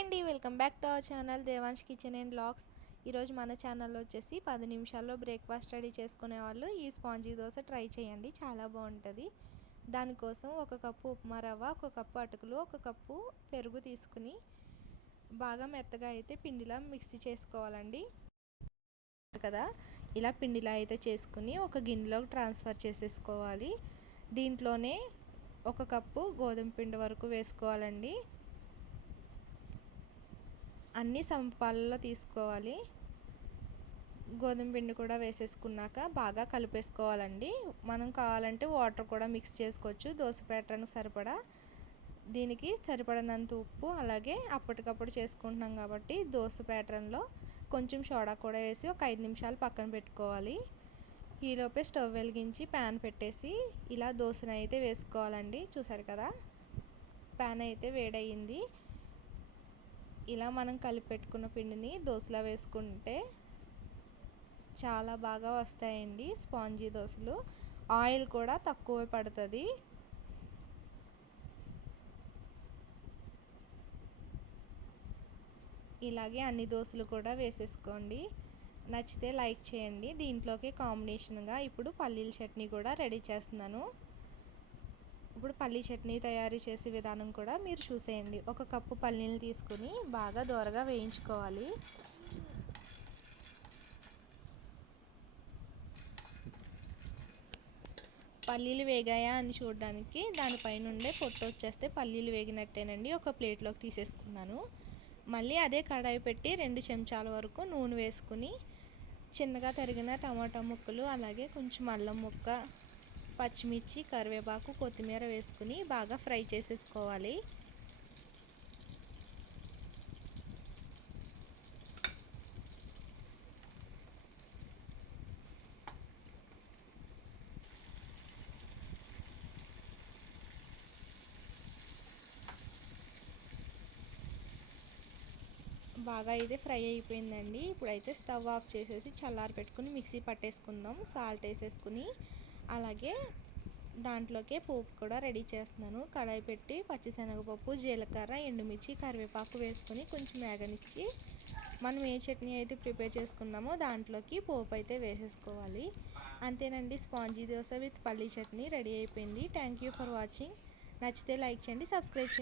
అండి welcome back to our channel Devansh kitchen and blogs ఈరోజు మన ఛానల్లో వచ్చేసి పది నిమిషాల్లో బ్రేక్ఫాస్ట్ రెడీ చేసుకునే వాళ్ళు ఈ స్పాంజీ దోశ ట్రై చేయండి చాలా బాగుంటుంది. దానికోసం ఒక కప్పు ఉప్మా రవ్వ ఒక కప్పు అటుకులు ఒక కప్పు పెరుగు తీసుకుని బాగా మెత్తగా అయితే పిండిలా మిక్సీ చేసుకోవాలండి. కదా ఇలా పిండిలా అయితే చేసుకుని ఒక గిన్నెలోకి ట్రాన్స్ఫర్ చేసేసుకోవాలి. దీంట్లోనే ఒక కప్పు గోధుమ పిండి వరకు వేసుకోవాలండి. అన్నీ సమపాలలో తీసుకోవాలి. గోధుమ పిండి కూడా వేసేసుకున్నాక బాగా కలిపేసుకోవాలండి. మనం కావాలంటే వాటర్ కూడా మిక్స్ చేసుకోవచ్చు. దోశ పెట్టడానికి సరిపడా. దీనికి సరిపడనంత ఉప్పు అలాగే అప్పటికప్పుడు చేసుకుంటున్నాం కాబట్టి దోశ ప్యాటర్న్లో కొంచెం సోడా కూడా వేసి ఒక ఐదు నిమిషాలు పక్కన పెట్టుకోవాలి. ఈలోపే స్టవ్ వెలిగించి ప్యాన్ పెట్టేసి ఇలా దోశను అయితే వేసుకోవాలండి. చూసారు కదా? ప్యాన్ అయితే వేడయింది. ఇలా మనం కలిపి పెట్టుకున్న పిండిని దోశలా వేసుకుంటే చాలా బాగా వస్తాయండి స్పాంజీ దోశలు. ఆయిల్ కూడా తక్కువ పడుతుంది. ఇలాగే అన్ని దోశలు కూడా వేసేసుకోండి. నచ్చితే లైక్ చేయండి. దీంట్లోకి కాంబినేషన్గా ఇప్పుడు పల్లీల చట్నీ కూడా రెడీ చేస్తున్నాను. ఇప్పుడు పల్లీ చట్నీ తయారు చేసే విధానం కూడా మీరు చూసేయండి. ఒక కప్పు పల్లీలు తీసుకుని బాగా దోరగా వేయించుకోవాలి. పల్లీలు వేగాయా అని చూడడానికి దానిపైన ఉండే పొట్టు వచ్చేస్తే పల్లీలు వేగినట్టేనండి. ఒక ప్లేట్లోకి తీసేసుకున్నాను. మళ్ళీ అదే కడాయి పెట్టి రెండు చెంచాల వరకు నూనె వేసుకుని చిన్నగా తరిగిన టమాటా ముక్కలు అలాగే కొంచెం అల్లం ముక్క పచ్చిమిర్చి కరివేపాకు కొత్తిమీర వేసుకుని బాగా ఫ్రై చేసేసుకోవాలి. బాగా అయితే ఫ్రై అయిపోయిందండి. ఇప్పుడైతే స్టవ్ ఆఫ్ చేసేసి చల్లారి పెట్టుకుని మిక్సీ పట్టేసుకుందాం. సాల్ట్ వేసేసుకుని అలాగే దాంట్లోకే పోపు కూడా రెడీ చేస్తున్నాను. కడాయి పెట్టి పచ్చిశనగపప్పు జీలకర్ర ఎండుమిర్చి కరివేపాకు వేసుకొని కొంచెం మేగనిచ్చి మనం ఏ చట్నీ అయితే ప్రిపేర్ చేసుకున్నామో దాంట్లోకి పోపు అయితే వేసేసుకోవాలి. అంతేనండి స్పాంజీ దోశ విత్ పల్లీ చట్నీ రెడీ అయిపోయింది. Thank you for watching. నచ్చితే లైక్ చేయండి సబ్స్క్రైబ్ చేయండి.